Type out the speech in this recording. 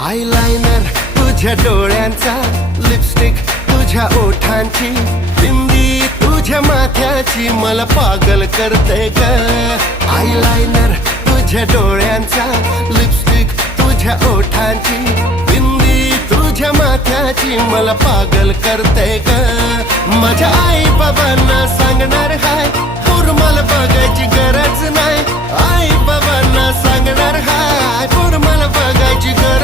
Eyeliner तुझ्या डोळ्यांचा, lipstick तुझ्या ओठांची, बिंदी तुझ्या माथ्याची मला पागल करते ग. आयलाइनर तुझ्या डोळ्यांचा, लिपस्टिक तुझ्या ओठांची, बिंदी तुझ्या माथ्याची मला पागल करते ग. माझ्या आई बाबांना सांगणार हाय, पूर मला बघायची गरज नाही. आई बाबांना सांगणार हाय, पूर मला बघायची गरज